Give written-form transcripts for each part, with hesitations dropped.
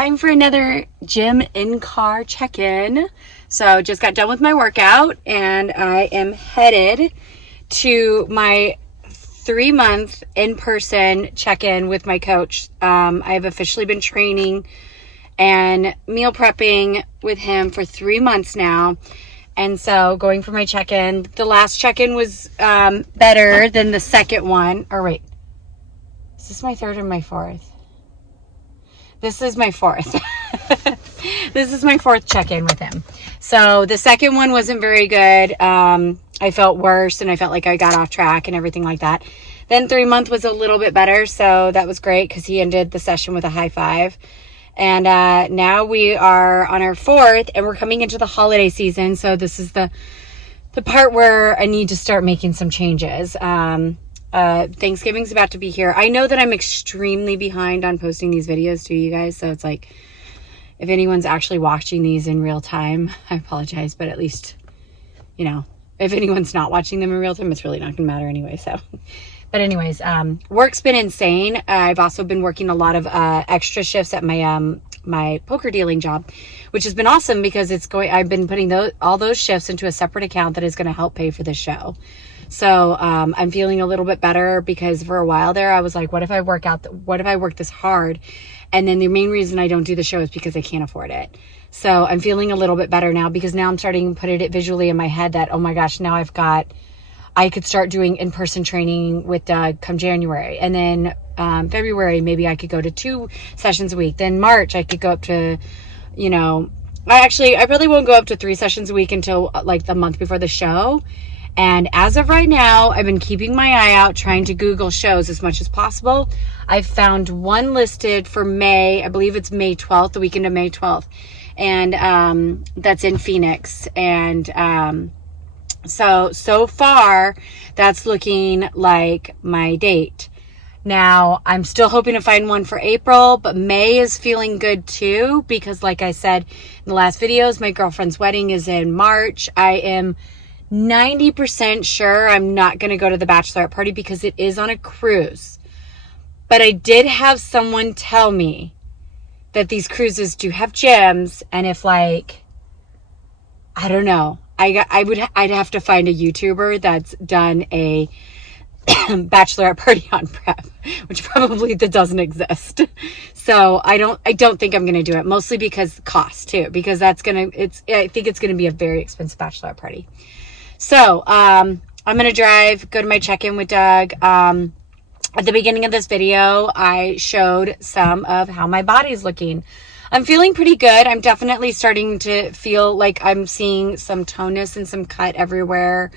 Time for another gym in-car check-in. So just got done with my workout and I am headed to my 3-month in-person check-in with my coach. I have officially been training and meal prepping with him for 3 months now. And so going for my check-in, the last check-in was better than the second one. Or wait, is this my third or my fourth? This is my fourth. This is my fourth check-in with him. So the second one wasn't very good. I felt worse and I felt like I got off track and everything like that. Then 3-month was a little bit better. So that was great because he ended the session with a high five. And now we are on our fourth and we're coming into the holiday season. So this is the part where I need to start making some changes. Thanksgiving's about to be here. I know that I'm extremely behind on posting these videos to you guys. So it's like, if anyone's actually watching these in real time, I apologize. But at least, you know, if anyone's not watching them in real time, it's really not going to matter anyway. So, but anyways, work's been insane. I've also been working a lot of extra shifts at my poker dealing job, which has been awesome because I've been putting all those shifts into a separate account that is going to help pay for this show. So I'm feeling a little bit better because for a while there, I was like, what if I work this hard? And then the main reason I don't do the show is because I can't afford it. So I'm feeling a little bit better now because now I'm starting to put it visually in my head that, oh my gosh, now I could start doing in-person training with Doug come January. And then February, maybe I could go to 2 sessions a week. Then March, I could go up to, I probably won't go up to 3 sessions a week until like the month before the show. And as of right now, I've been keeping my eye out, trying to Google shows as much as possible. I've found one listed for May. I believe it's May 12th, the weekend of May 12th. And that's in Phoenix. And so far, that's looking like my date. Now, I'm still hoping to find one for April, but May is feeling good too. Because like I said in the last videos, my girlfriend's wedding is in March. I am 90% sure I'm not going to go to the bachelorette party because it is on a cruise. But I did have someone tell me that these cruises do have gyms, and if like, I don't know, I'd have to find a YouTuber that's done a bachelorette party on prep, which probably that doesn't exist. So I don't think I'm going to do it, mostly because cost too, because I think it's going to be a very expensive bachelorette party. So, I'm going to go to my check-in with Doug. At the beginning of this video, I showed some of how my body's looking. I'm feeling pretty good. I'm definitely starting to feel like I'm seeing some tonus and some cut everywhere.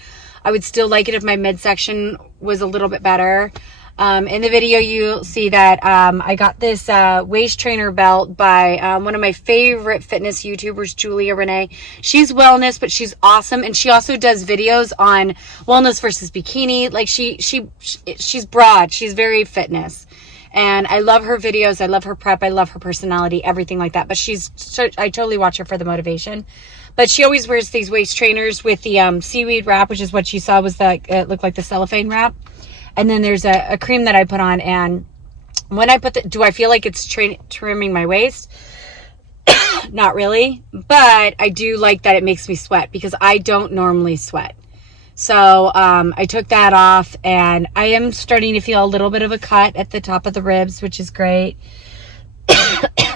I would still like it if my midsection was a little bit better. In the video, you'll see that I got this waist trainer belt by one of my favorite fitness YouTubers, Julia Renee. She's wellness, but she's awesome, and she also does videos on wellness versus bikini. Like she's broad. She's very fitness, and I love her videos. I love her prep. I love her personality, everything like that. But I totally watch her for the motivation. But she always wears these waist trainers with the seaweed wrap, which is what you saw was it looked like the cellophane wrap. And then there's a cream that I put on, and when I put do I feel like it's trimming my waist? Not really, but I do like that it makes me sweat because I don't normally sweat. So I took that off, and I am starting to feel a little bit of a cut at the top of the ribs, which is great.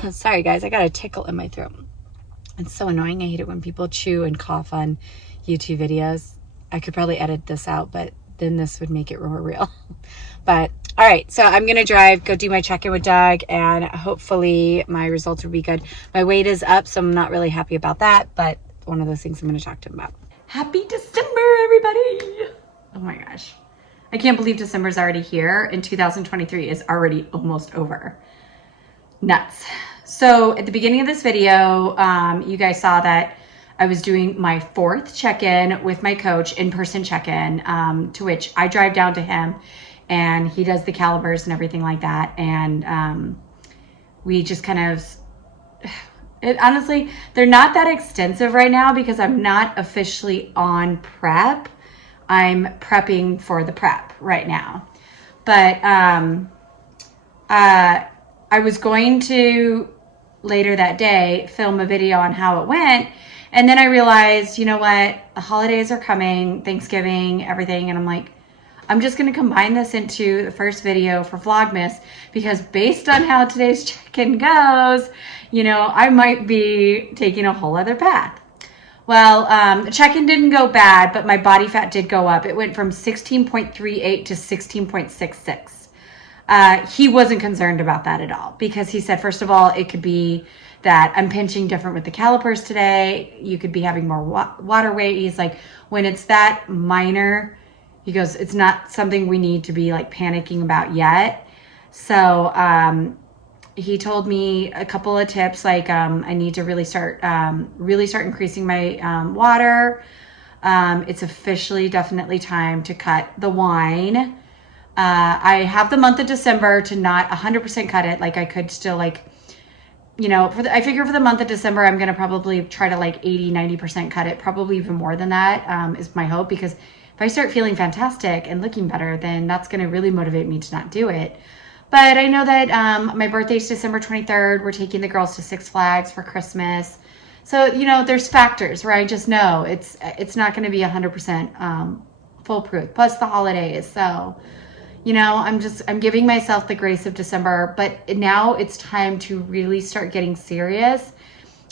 Sorry guys, I got a tickle in my throat. It's so annoying. I hate it when people chew and cough on YouTube videos. I could probably edit this out, but then this would make it more real. But all right, so I'm gonna go do my check-in with Doug, and hopefully my results will be good. My weight is up, so I'm not really happy about that, but one of those things I'm gonna talk to him about. Happy December, everybody. Oh my gosh, I can't believe December's already here and 2023 is already almost over. Nuts. So at the beginning of this video, you guys saw that I was doing my 4th check-in with my coach, in-person check-in, to which I drive down to him and he does the calibers and everything like that. And we just kind of, honestly, they're not that extensive right now because I'm not officially on prep. I'm prepping for the prep right now. But I was going to later that day, film a video on how it went. And then I realized, you know what, the holidays are coming, Thanksgiving, everything. And I'm like, I'm just going to combine this into the first video for Vlogmas, because based on how today's check-in goes, you know, I might be taking a whole other path. Well, the check-in didn't go bad, but my body fat did go up. It went from 16.38 to 16.66. He wasn't concerned about that at all, because he said, first of all, it could be that I'm pinching different with the calipers today. You could be having more water weight. He's like, when it's that minor, he goes, it's not something we need to be like panicking about yet. So he told me a couple of tips, like I need to really start increasing my water. It's officially definitely time to cut the wine. I have the month of December to not 100% cut it. Like I could still like, you know, I figure for the month of December, I'm going to probably try to like 80-90% cut it, probably even more than that is my hope, because if I start feeling fantastic and looking better, then that's going to really motivate me to not do it. But I know that my birthday's December 23rd. We're taking the girls to Six Flags for Christmas. So, you know, there's factors where I just know it's not going to be 100% foolproof. Plus the holidays. So, you know, I'm giving myself the grace of December. But now it's time to really start getting serious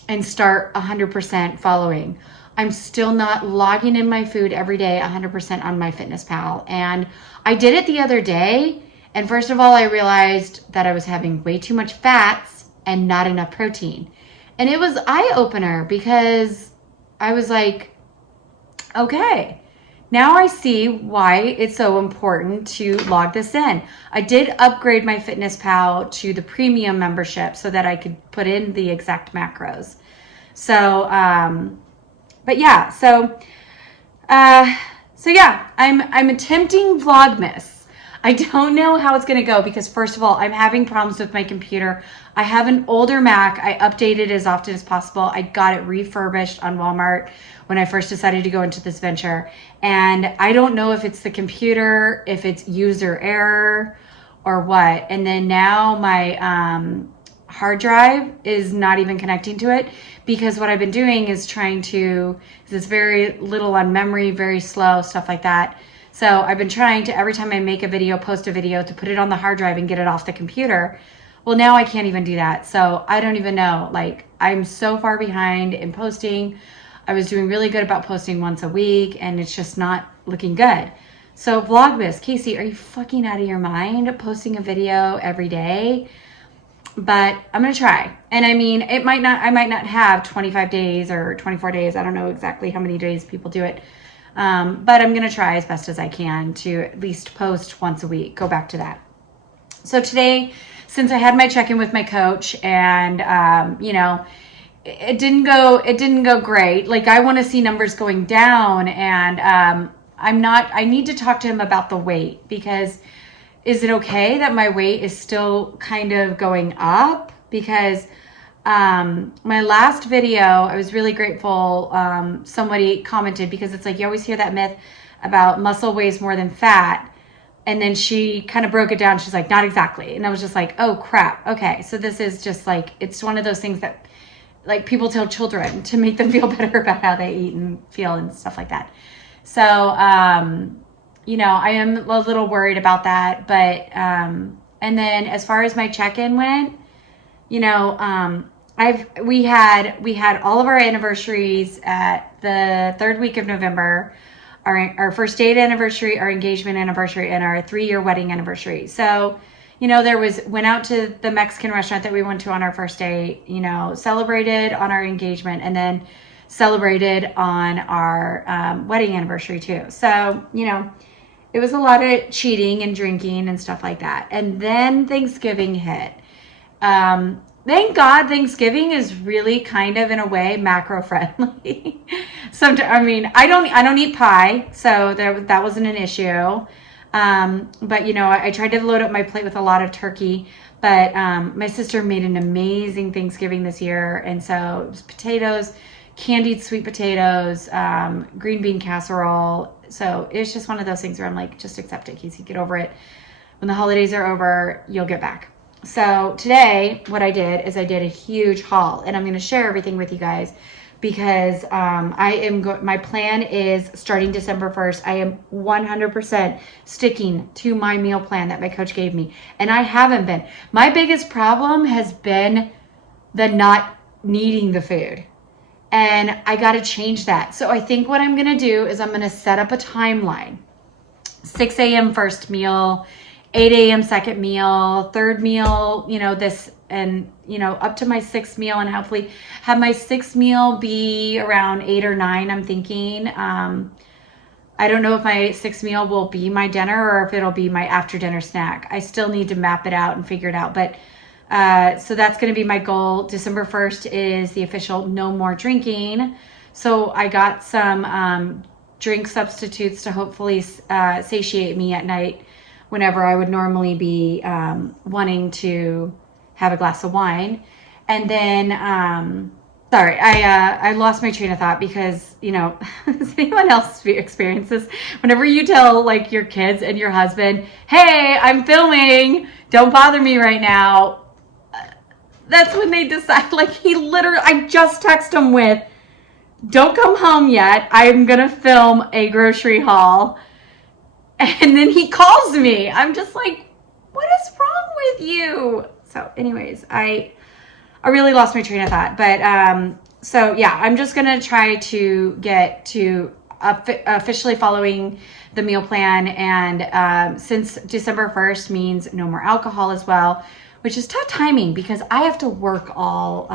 and start 100% following. I'm still not logging in my food every day 100% on MyFitnessPal. And I did it the other day. And first of all, I realized that I was having way too much fats and not enough protein. And it was eye-opener, because I was like, okay, now I see why it's so important to log this in. I did upgrade MyFitnessPal to the premium membership so that I could put in the exact macros. So, but yeah, so yeah, I'm attempting Vlogmas. I don't know how it's going to go, because first of all, I'm having problems with my computer. I have an older Mac. I update it as often as possible. I got it refurbished on Walmart when I first decided to go into this venture. And I don't know if it's the computer, if it's user error or what. And then now my hard drive is not even connecting to it, because what I've been doing is trying to, it's very little on memory, very slow, stuff like that. So I've been trying to, every time I make a video, post a video, to put it on the hard drive and get it off the computer. Well, now I can't even do that. So I don't even know. Like, I'm so far behind in posting. I was doing really good about posting once a week, and it's just not looking good. So Vlogmas, Casey, are you fucking out of your mind posting a video every day? But I'm going to try. And I mean, I might not have 25 days or 24 days. I don't know exactly how many days people do it. But I'm going to try as best as I can to at least post once a week, go back to that. So today, since I had my check-in with my coach, and, you know, it didn't go great. Like, I want to see numbers going down, and, I need to talk to him about the weight, because is it okay that my weight is still kind of going up? Because my last video, I was really grateful. Somebody commented, because it's like, you always hear that myth about muscle weighs more than fat. And then she kind of broke it down. She's like, not exactly. And I was just like, oh crap. Okay. So this is just like, it's one of those things that like people tell children to make them feel better about how they eat and feel and stuff like that. So, you know, I am a little worried about that. But, and then as far as my check-in went, you know, we had all of our anniversaries at the third week of November, our first date anniversary, our engagement anniversary, and our 3-year wedding anniversary. So, you know, went out to the Mexican restaurant that we went to on our first date, you know, celebrated on our engagement, and then celebrated on our wedding anniversary too. So, you know, it was a lot of cheating and drinking and stuff like that. And then Thanksgiving hit. Thank God Thanksgiving is really kind of, in a way, macro friendly. I mean, I don't eat pie, so that wasn't an issue. But you know, I tried to load up my plate with a lot of turkey, but my sister made an amazing Thanksgiving this year, and so it was potatoes, candied sweet potatoes, green bean casserole. So it's just one of those things where I'm like, just accept it, Casey, get over it. When the holidays are over, you'll get back. So today, what I did is I did a huge haul, and I'm going to share everything with you guys because my plan is starting December 1st. I am 100% sticking to my meal plan that my coach gave me, and I haven't been. My biggest problem has been the not needing the food, and I got to change that. So I think what I'm going to do is I'm going to set up a timeline. 6 a.m. first meal, 8 a.m. second meal, third meal, this, and, up to my sixth meal, and hopefully have my sixth meal be around 8 or 9, I'm thinking. I don't know if my sixth meal will be my dinner or if it'll be my after dinner snack. I still need to map it out and figure it out. But so that's going to be my goal. December 1st is the official no more drinking. So I got some drink substitutes to hopefully satiate me at night whenever I would normally be wanting to have a glass of wine. And then, sorry, I lost my train of thought because, does anyone else experience this? Whenever you tell like your kids and your husband, hey, I'm filming, don't bother me right now. That's when they decide, like I just text him with, don't come home yet. I'm going to film a grocery haul. And then he calls me. I'm just like, what is wrong with you? So anyways, I really lost my train of thought. But so yeah, I'm just going to try to get to officially following the meal plan. And since December 1st means no more alcohol as well, which is tough timing because I have to work all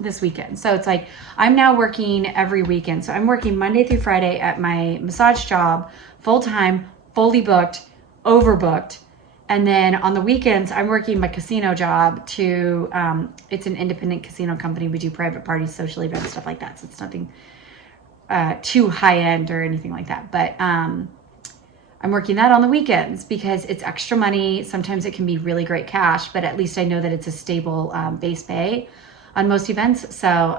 this weekend. So it's like I'm now working every weekend. So I'm working Monday through Friday at my massage job, full time, fully booked, overbooked. And then on the weekends, I'm working my casino job to, it's an independent casino company. We do private parties, social events, stuff like that. So it's nothing too high end or anything like that. But I'm working that on the weekends because it's extra money. Sometimes it can be really great cash, but at least I know that it's a stable base pay on most events. So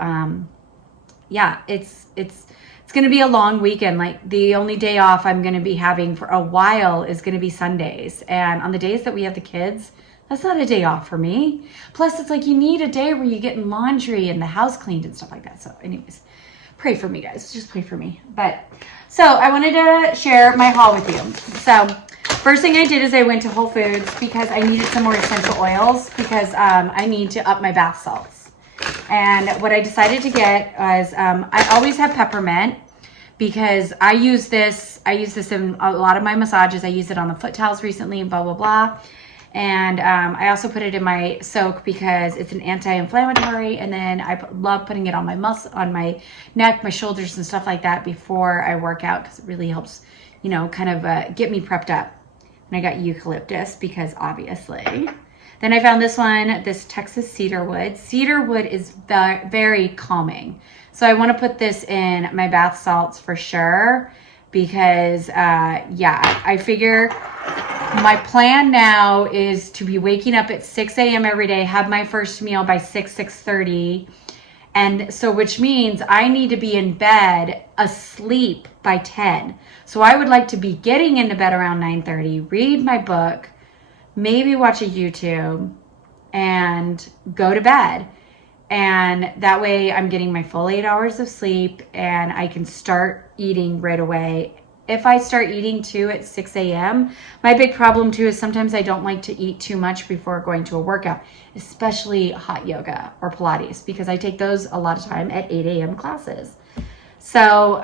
yeah, it's going to be a long weekend. Like the only day off I'm going to be having for a while is going to be Sundays. And on the days that we have the kids, that's not a day off for me. Plus it's like you need a day where you get in laundry and the house cleaned and stuff like that. So anyways, pray for me, guys. Just pray for me. But so I wanted to share my haul with you. So first thing I did is I went to Whole Foods because I needed some more essential oils because I need to up my bath salts. And what I decided to get was I always have peppermint because I use this in a lot of my massages. I use it on the foot towels recently and blah, blah, blah. And I also put it in my soak because it's an anti-inflammatory. And then I love putting it on my on my neck, my shoulders and stuff like that before I work out because it really helps, kind of get me prepped up. And I got eucalyptus because obviously. Then I found this Texas cedarwood. Cedarwood is very calming. So I want to put this in my bath salts for sure because, yeah, I figure my plan now is to be waking up at 6 a.m. every day, have my first meal by 6:30. And so, which means I need to be in bed asleep by 10. So I would like to be getting into bed around 9:30, read my book, maybe watch a YouTube, and go to bed. And that way I'm getting my full 8 hours of sleep and I can start eating right away. If I start eating too at 6 a.m., my big problem too is sometimes I don't like to eat too much before going to a workout, especially hot yoga or Pilates, because I take those a lot of time at 8 a.m. classes. So,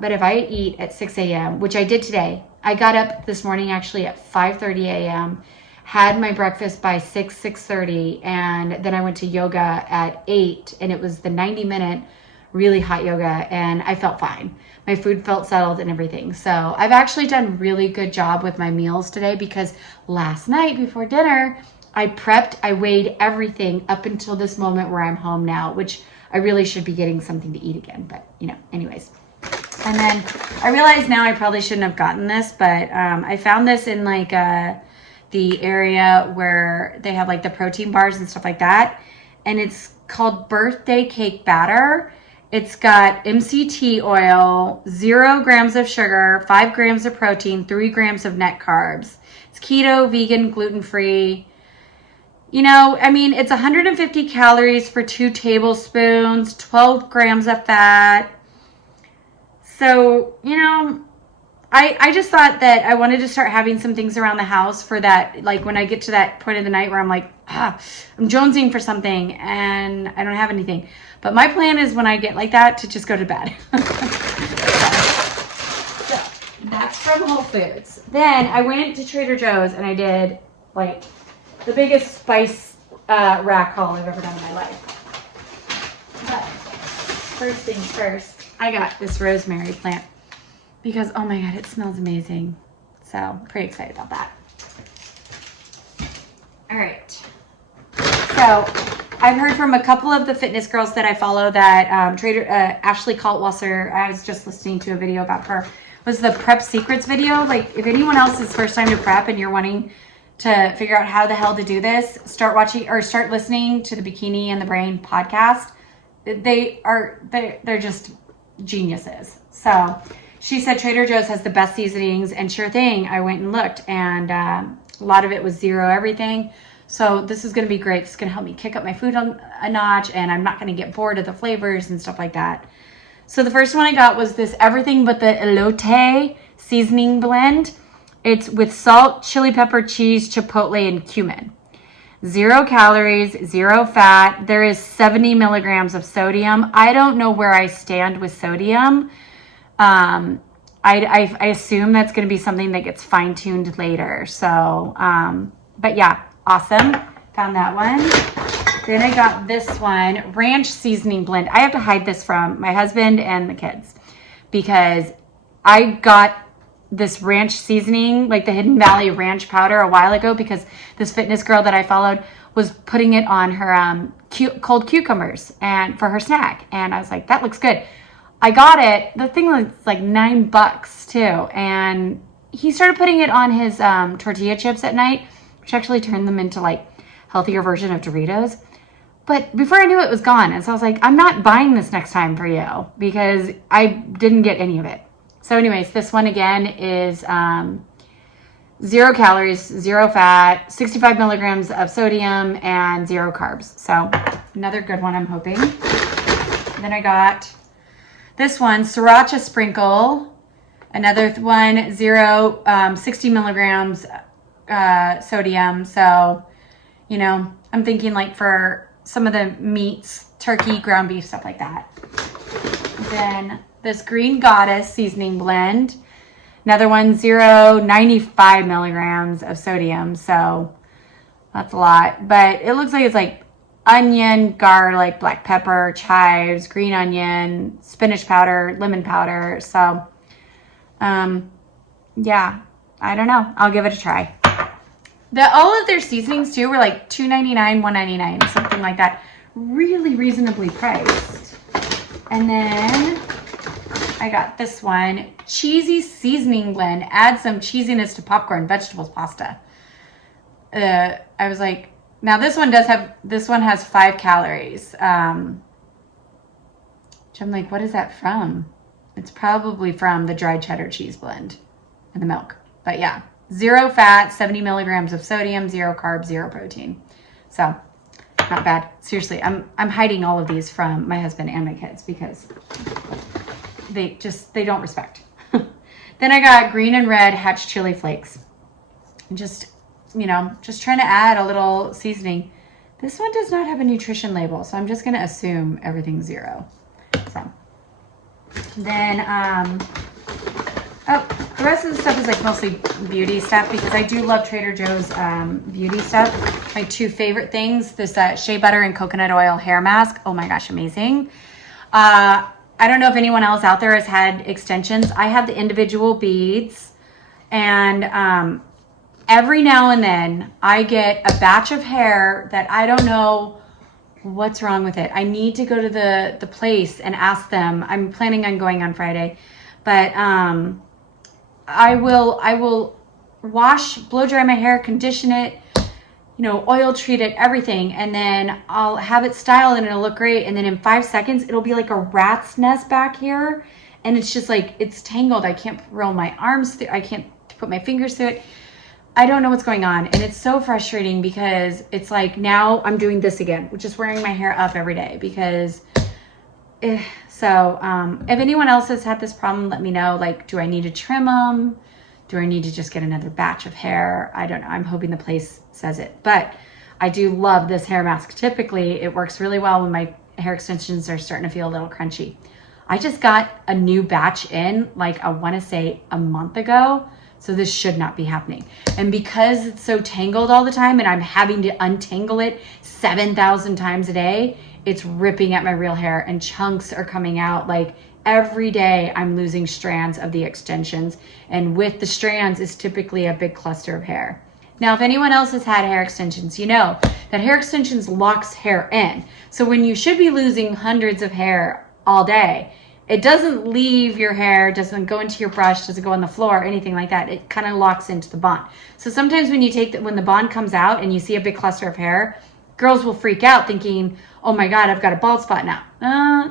but if I eat at 6 a.m., which I did today, I got up this morning actually at 5:30 a.m., had my breakfast by 6:30, and then I went to yoga at 8, and it was the 90-minute really hot yoga, and I felt fine. My food felt settled and everything. So I've actually done a really good job with my meals today because last night before dinner, I prepped, I weighed everything up until this moment where I'm home now, which I really should be getting something to eat again, but anyways. And then I realize now I probably shouldn't have gotten this, but I found this in like the area where they have like the protein bars and stuff like that. And it's called Birthday Cake Batter. It's got MCT oil, 0 grams of sugar, 5 grams of protein, 3 grams of net carbs. It's keto, vegan, gluten-free. You know, I mean, it's 150 calories for 2 tablespoons, 12 grams of fat. So, you know, I just thought that I wanted to start having some things around the house for that, like when I get to that point of the night where I'm like, I'm jonesing for something and I don't have anything. But my plan is when I get like that to just go to bed. So that's from Whole Foods. Then I went to Trader Joe's and I did like the biggest spice rack haul I've ever done in my life. But first things first, I got this rosemary plant because, oh my God, it smells amazing. So pretty excited about that. All right. So I've heard from a couple of the fitness girls that I follow that Ashley Kaltwasser, I was just listening to a video about her, was the Prep Secrets video. Like if anyone else is first time to prep and you're wanting to figure out how the hell to do this, start watching or start listening to the Bikini and the Brain podcast. They're just geniuses. So she said Trader Joe's has the best seasonings, and sure thing, I went and looked, and a lot of it was zero everything. So this is going to be great. It's going to help me kick up my food a notch, and I'm not going to get bored of the flavors and stuff like that. So the first one I got was this everything but the elote seasoning blend. It's with salt, chili pepper, cheese, chipotle, and cumin. 0 calories, 0 fat. There is 70 milligrams of sodium. I don't know where I stand with sodium. I assume that's going to be something that gets fine-tuned later. So, but yeah, awesome. Found that one. Then I got this one, ranch seasoning blend. I have to hide this from my husband and the kids because I got this ranch seasoning, like the Hidden Valley ranch powder, a while ago because this fitness girl that I followed was putting it on her cold cucumbers and for her snack. And I was like, that looks good. I got it. The thing was like $9 too. And he started putting it on his tortilla chips at night, which actually turned them into like healthier version of Doritos. But before I knew it was gone. And so I was like, I'm not buying this next time for you because I didn't get any of it. So anyways, this one again is 0 calories, 0 fat, 65 milligrams of sodium, and 0 carbs. So another good one, I'm hoping. Then I got this one, Sriracha Sprinkle. Another one, 60 milligrams sodium. So, you know, I'm thinking like for some of the meats, turkey, ground beef, stuff like that. Then this Green Goddess seasoning blend. Another one, 95 milligrams of sodium. So that's a lot. But it looks like it's like onion, garlic, black pepper, chives, green onion, spinach powder, lemon powder. So, yeah, I don't know. I'll give it a try. All of their seasonings too were like $2.99, $1.99, something like that. Really reasonably priced. And then I got this one, cheesy seasoning blend. Add some cheesiness to popcorn, vegetables, pasta. I was like, now this one has 5 calories. Which I'm like, what is that from? It's probably from the dried cheddar cheese blend and the milk. But yeah, 0 fat, 70 milligrams of sodium, 0 carbs, 0 protein. So not bad. Seriously, I'm hiding all of these from my husband and my kids because they don't respect. Then I got green and red hatch chili flakes. Just trying to add a little seasoning. This one does not have a nutrition label, so I'm just going to assume everything's 0. So then, the rest of the stuff is like mostly beauty stuff because I do love Trader Joe's beauty stuff. My 2 favorite things, this shea butter and coconut oil hair mask. Oh my gosh, amazing. I don't know if anyone else out there has had extensions. I have the individual beads, and every now and then I get a batch of hair that I don't know what's wrong with it. I need to go to the place and ask them. I'm planning on going on Friday, but I will wash, blow dry my hair, condition it, oil treat it, everything, and then I'll have it styled and it'll look great. And then in 5 seconds, it'll be like a rat's nest back here. And it's just like, it's tangled. I can't roll my arms through, I can't put my fingers through it. I don't know what's going on. And it's so frustrating because it's like now I'm doing this again, which is wearing my hair up every day because if anyone else has had this problem, let me know. Like, do I need to trim them? Do I need to just get another batch of hair? I don't know. I'm hoping the place says it. But I do love this hair mask. Typically, it works really well when my hair extensions are starting to feel a little crunchy. I just got a new batch in, like I want to say a month ago. So this should not be happening. And because it's so tangled all the time and I'm having to untangle it 7,000 times a day, it's ripping at my real hair and chunks are coming out. Like every day I'm losing strands of the extensions. And with the strands is typically a big cluster of hair. Now, if anyone else has had hair extensions, you know that hair extensions locks hair in. So when you should be losing hundreds of hair all day, it doesn't leave your hair, doesn't go into your brush, doesn't go on the floor, anything like that. It kind of locks into the bond. So sometimes when when the bond comes out and you see a big cluster of hair, girls will freak out thinking, oh my God, I've got a bald spot now.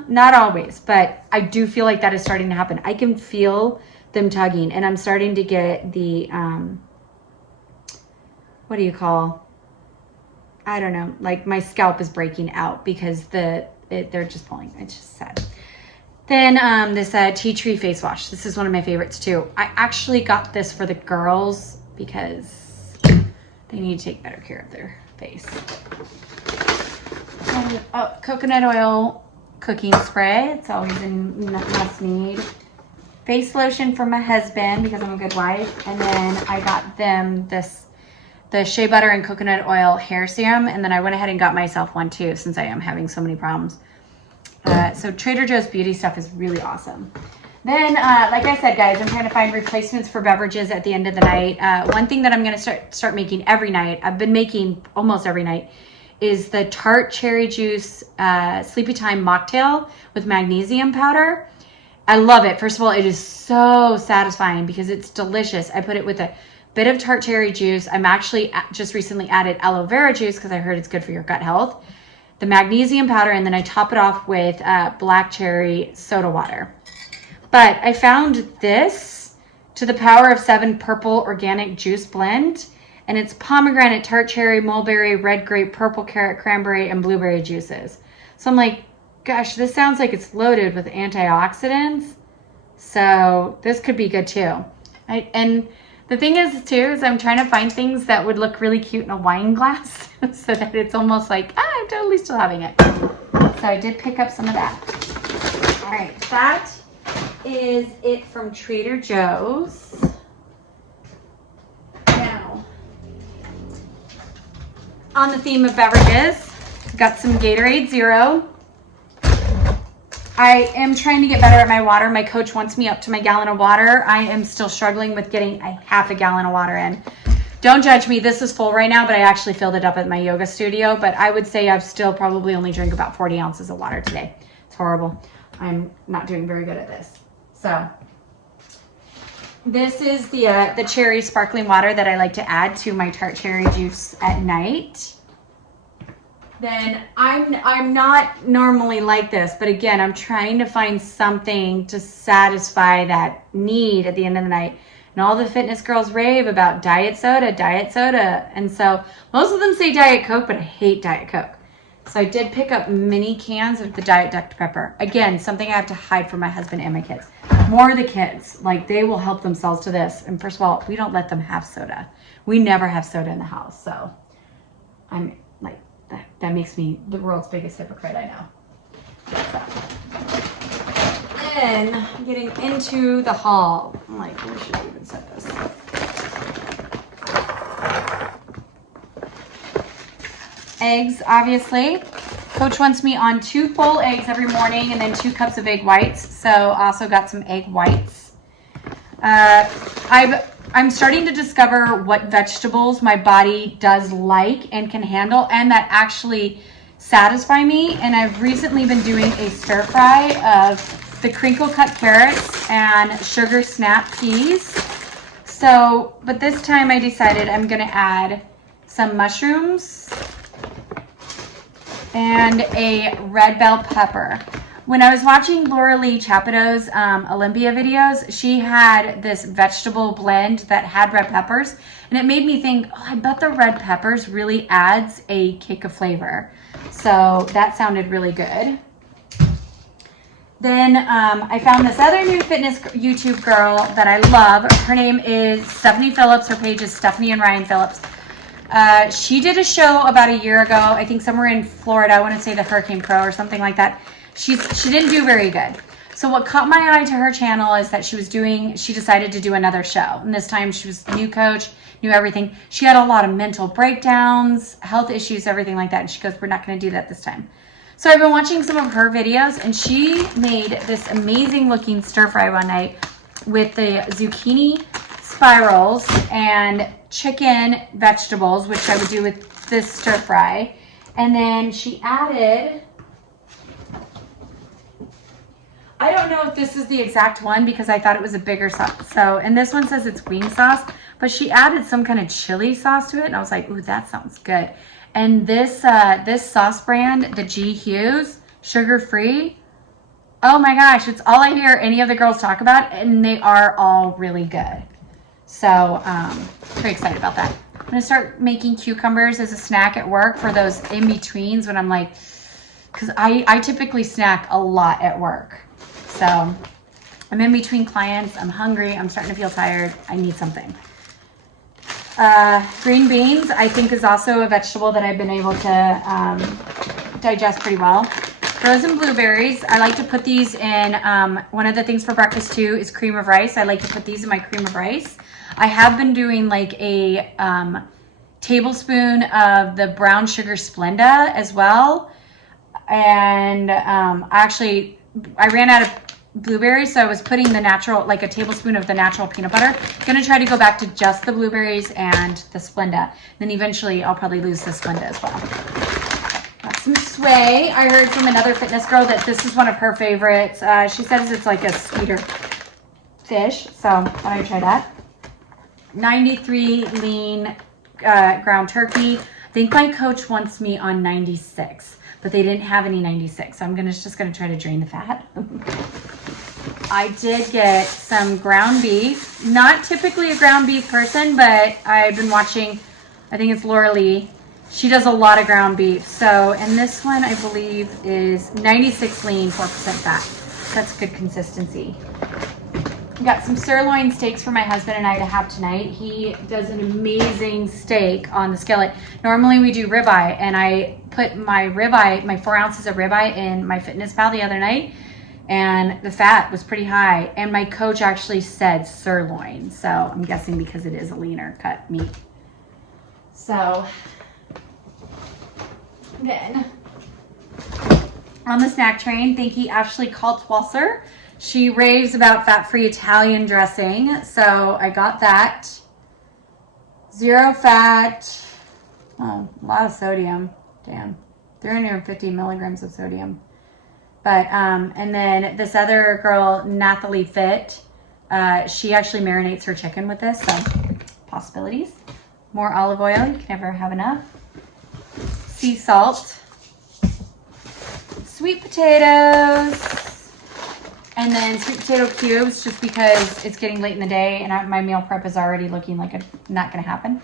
Not always, but I do feel like that is starting to happen. I can feel them tugging and I'm starting to get the, what do you call? I don't know, like my scalp is breaking out because they're just pulling. It's just sad. Then this tea tree face wash. This is one of my favorites too. I actually got this for the girls because they need to take better care of their face. And coconut oil cooking spray. It's always a must need. Face lotion for my husband because I'm a good wife. And then I got them the shea butter and coconut oil hair serum. And then I went ahead and got myself one too since I am having so many problems. So Trader Joe's beauty stuff is really awesome. Then, like I said, guys, I'm trying to find replacements for beverages at the end of the night. One thing that I'm going to start making every night, I've been making almost every night, is the tart cherry juice Sleepy Time mocktail with magnesium powder. I love it. First of all, it is so satisfying because it's delicious. I put it with a bit of tart cherry juice. I'm actually just recently added aloe vera juice because I heard it's good for your gut health. The magnesium powder, and then I top it off with black cherry soda water. But I found this to the Power of 7 purple organic juice blend, and it's pomegranate, tart cherry, mulberry, red grape, purple carrot, cranberry, and blueberry juices. So I'm like, gosh, this sounds like it's loaded with antioxidants. So this could be good too. And the thing is too, is I'm trying to find things that would look really cute in a wine glass so that it's almost like, I'm totally still having it. So I did pick up some of that. All right, that is it from Trader Joe's. Now, on the theme of beverages, got some Gatorade Zero. I am trying to get better at my water. My coach wants me up to my gallon of water. I am still struggling with getting a half a gallon of water in. Don't judge me. This is full right now, but I actually filled it up at my yoga studio. But I would say I've still probably only drank about 40 ounces of water today. It's horrible. I'm not doing very good at this. So this is the cherry sparkling water that I like to add to my tart cherry juice at night. Then I'm not normally like this, but again, I'm trying to find something to satisfy that need at the end of the night. And all the fitness girls rave about diet soda. And so most of them say Diet Coke, but I hate Diet Coke. So I did pick up mini cans of the Diet Dr. Pepper. Again, something I have to hide from my husband and my kids. More the kids, like they will help themselves to this. And first of all, we don't let them have soda. We never have soda in the house. So I'm like, that makes me the world's biggest hypocrite, I know. So. Then getting into the haul. I'm like, where should I even set this? Eggs, obviously. Coach wants me on 2 full eggs every morning and then 2 cups of egg whites. So also got some egg whites. I'm starting to discover what vegetables my body does like and can handle and that actually satisfy me. And I've recently been doing a stir fry of the crinkle cut carrots and sugar snap peas. So, but this time I decided I'm going to add some mushrooms and a red bell pepper. When I was watching Laura Lee Chapado's Olympia videos, she had this vegetable blend that had red peppers, and it made me think, oh, I bet the red peppers really adds a kick of flavor. So that sounded really good. Then I found this other new fitness YouTube girl that I love. Her name is Stephanie Phillips. Her page is Stephanie and Ryan Phillips. She did a show about a year ago, I think somewhere in Florida. I want to say the Hurricane Pro or something like that. She didn't do very good. So what caught my eye to her channel is that she decided to do another show. And this time she was new coach, new everything. She had a lot of mental breakdowns, health issues, everything like that. And she goes, we're not going to do that this time. So I've been watching some of her videos, and she made this amazing looking stir fry one night with the zucchini spirals and chicken vegetables, which I would do with this stir fry. And then she added, I don't know if this is the exact one because I thought it was a bigger sauce. So, and this one says it's wing sauce, but she added some kind of chili sauce to it, and I was like, ooh, that sounds good. And this this sauce brand, the G Hughes, sugar-free, oh my gosh, it's all I hear any of the girls talk about, and they are all really good. So, pretty excited about that. I'm gonna start making cucumbers as a snack at work for those in-betweens when I'm like, because I typically snack a lot at work. So, I'm in between clients, I'm hungry, I'm starting to feel tired, I need something. Green beans, I think, is also a vegetable that I've been able to digest pretty well. Frozen blueberries, I like to put these in, one of the things for breakfast too is cream of rice. I like to put these in my cream of rice. I have been doing like a tablespoon of the brown sugar Splenda as well. And I ran out of blueberries, so I was putting the natural, like a tablespoon of the natural peanut butter. Gonna try to go back to just the blueberries and the Splenda. Then eventually I'll probably lose the Splenda as well. Got some sway. I heard from another fitness girl that this is one of her favorites. She says it's like a sweeter fish, so I want to try that. 93 lean ground turkey. I think my coach wants me on 96, but they didn't have any 96, so I'm just gonna try to drain the fat. I did get some ground beef. Not typically a ground beef person, but I've been watching, I think it's Laura Lee. She does a lot of ground beef. So, and this one I believe is 96 lean, 4% fat. That's good consistency. Got some sirloin steaks for my husband and I to have tonight. He does an amazing steak on the skillet. Normally we do ribeye, and I put my ribeye, my 4 ounces of ribeye in my Fitness Pal the other night, and the fat was pretty high. And my coach actually said sirloin, so I'm guessing because it is a leaner cut meat. So then on the snack train, thank you Ashley Kaltwasser. She raves about fat-free Italian dressing, so I got that. Zero fat. Oh, a lot of sodium. Damn. 350 milligrams of sodium. But, and then this other girl, Nathalie Fit, she actually marinates her chicken with this, so possibilities. More olive oil, you can never have enough. Sea salt. Sweet potatoes. And then sweet potato cubes, just because it's getting late in the day and my meal prep is already looking like it's not going to happen.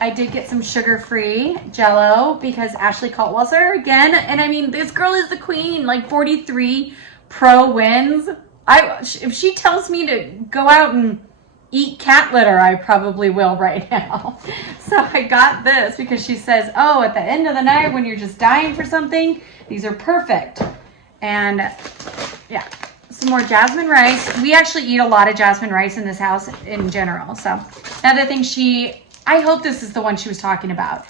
I did get some sugar-free Jell-O because Ashley Kaltwasser again. And I mean, this girl is the queen, like 43 pro wins. If she tells me to go out and eat cat litter, I probably will right now. So I got this because she says, oh, at the end of the night when you're just dying for something, these are perfect. And yeah, some more jasmine rice. We actually eat a lot of jasmine rice in this house in general. So another thing I hope this is the one she was talking about.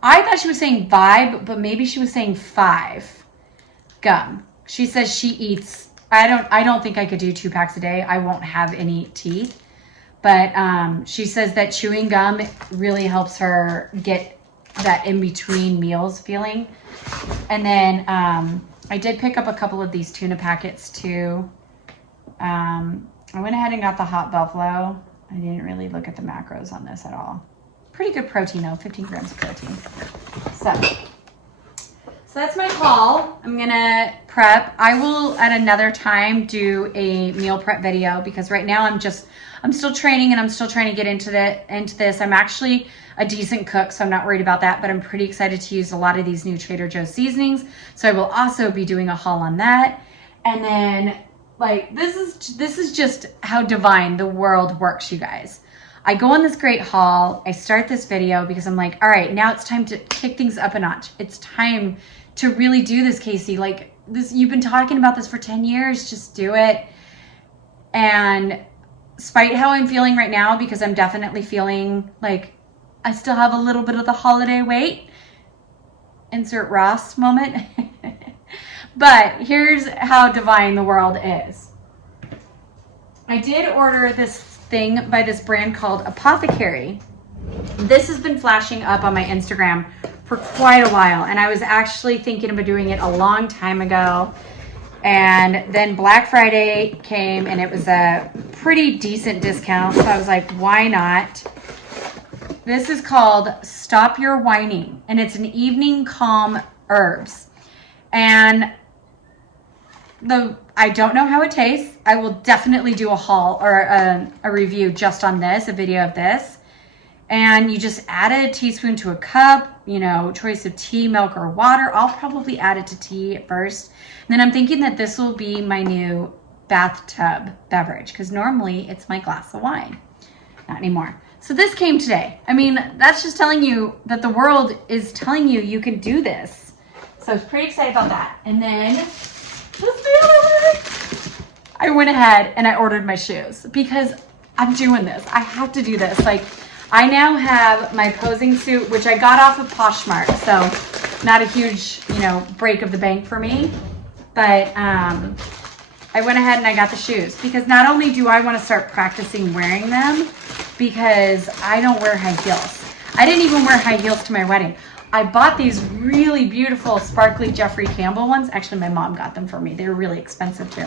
I thought she was saying vibe, but maybe she was saying 5 gum. She says she eats, I don't think I could do 2 packs a day. I won't have any teeth. But she says that chewing gum really helps her get that in-between meals feeling. And then I did pick up a couple of these tuna packets too. I went ahead and got the Hot Buffalo. I didn't really look at the macros on this at all. Pretty good protein though, 15 grams of protein. So So that's my haul. I'm gonna prep. I will at another time do a meal prep video because right now I'm still training and I'm still trying to get into this. I'm actually a decent cook, so I'm not worried about that, but I'm pretty excited to use a lot of these new Trader Joe's seasonings. So I will also be doing a haul on that. And then like this is just how divine the world works, you guys. I go on this great haul. I start this video because I'm like, all right, now it's time to kick things up a notch. It's time to really do this, Casey. Like this, you've been talking about this for 10 years. Just do it. And despite how I'm feeling right now, because I'm definitely feeling like I still have a little bit of the holiday weight. Insert Ross moment. But here's how divine the world is. I did order this thing by this brand called Apothecary. This has been flashing up on my Instagram for quite a while, and I was actually thinking about doing it a long time ago. And then Black Friday came and it was a pretty decent discount, so I was like, why not? This is called Stop Your Whining, and it's an evening calm herbs. And I don't know how it tastes. I will definitely do a haul or a review just on this, a video of this. And you just add a teaspoon to a cup, you know, choice of tea, milk, or water. I'll probably add it to tea at first. And then I'm thinking that this will be my new bathtub beverage because normally it's my glass of wine. Not anymore. So this came today. I mean, that's just telling you that the world is telling you you can do this. So I was pretty excited about that. And then just the other way, I went ahead and I ordered my shoes because I'm doing this. I have to do this. Like, I now have my posing suit, which I got off of Poshmark. So not a huge, you know, break of the bank for me. But I went ahead and I got the shoes because not only do I want to start practicing wearing them because I don't wear high heels. I didn't even wear high heels to my wedding. I bought these really beautiful sparkly Jeffrey Campbell ones. Actually, my mom got them for me. They were really expensive too.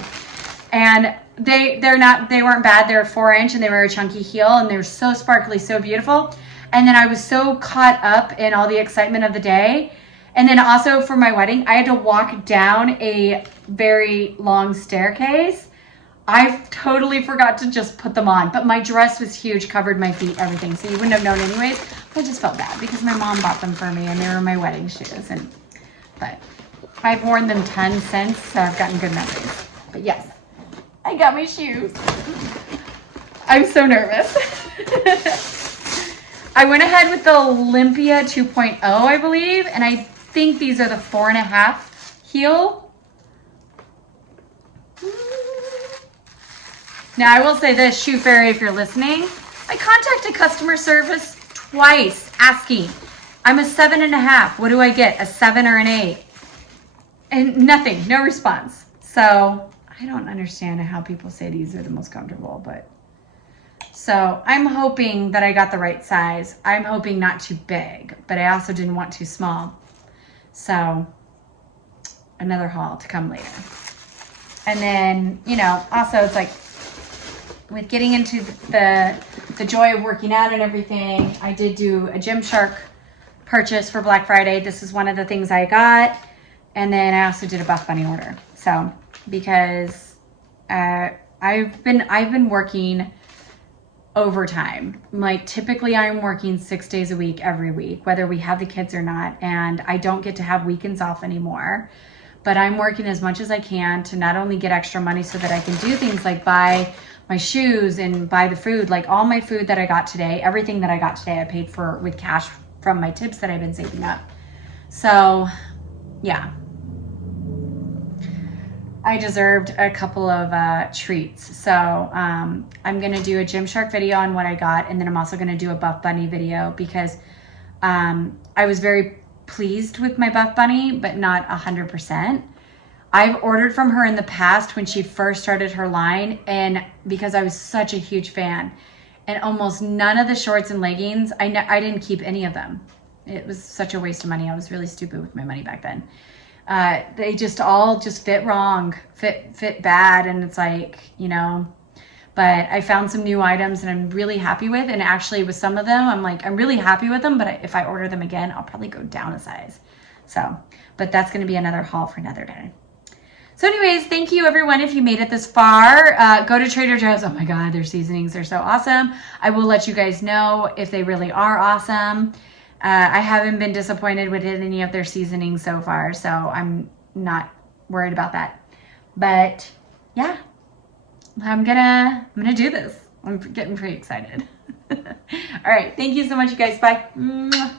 And they weren't bad. They're 4-inch and they were a chunky heel and they're so sparkly, so beautiful. And then I was so caught up in all the excitement of the day. And then also for my wedding, I had to walk down a very long staircase. I totally forgot to just put them on, but my dress was huge, covered my feet, everything. So you wouldn't have known anyways. But I just felt bad because my mom bought them for me and they were my wedding shoes. But I've worn them tons since, so I've gotten good memories. But yes, I got my shoes. I'm so nervous. I went ahead with the Olympia 2.0, I believe, and I think these are the 4.5 heel. Now, I will say this, Shoe Fairy, if you're listening, I contacted customer service twice asking, I'm a 7.5. What do I get, a 7 or an 8? And nothing, no response. So I don't understand how people say these are the most comfortable, but so I'm hoping that I got the right size. I'm hoping not too big, but I also didn't want too small. So another haul to come later. And then, you know, also it's like with getting into the joy of working out and everything, I did do a Gymshark purchase for Black Friday. This is one of the things I got. And then I also did a Buff Bunny order. So because I've been working overtime. Like typically I'm working 6 days a week, every week, whether we have the kids or not. And I don't get to have weekends off anymore, but I'm working as much as I can to not only get extra money so that I can do things like buy my shoes and buy the food, like all my food that I got today, everything that I got today, I paid for with cash from my tips that I've been saving up. So yeah, I deserved a couple of treats. So I'm going to do a Gymshark video on what I got. And then I'm also going to do a Buff Bunny video because I was very pleased with my Buff Bunny, but not 100%. I've ordered from her in the past when she first started her line, and because I was such a huge fan, and almost none of the shorts and leggings, I didn't keep any of them. It was such a waste of money. I was really stupid with my money back then. They just all just fit wrong, fit bad, and it's like, you know, but I found some new items and I'm really happy with, and actually with some of them, I'm really happy with them, but if I order them again, I'll probably go down a size. So, but that's going to be another haul for another day. So anyways, thank you everyone if you made it this far. Go to Trader Joe's. Oh my God, their seasonings are so awesome. I will let you guys know if they really are awesome. I haven't been disappointed with any of their seasonings so far, so I'm not worried about that. But yeah, I'm gonna do this. I'm getting pretty excited. All right, thank you so much, you guys. Bye. Mwah.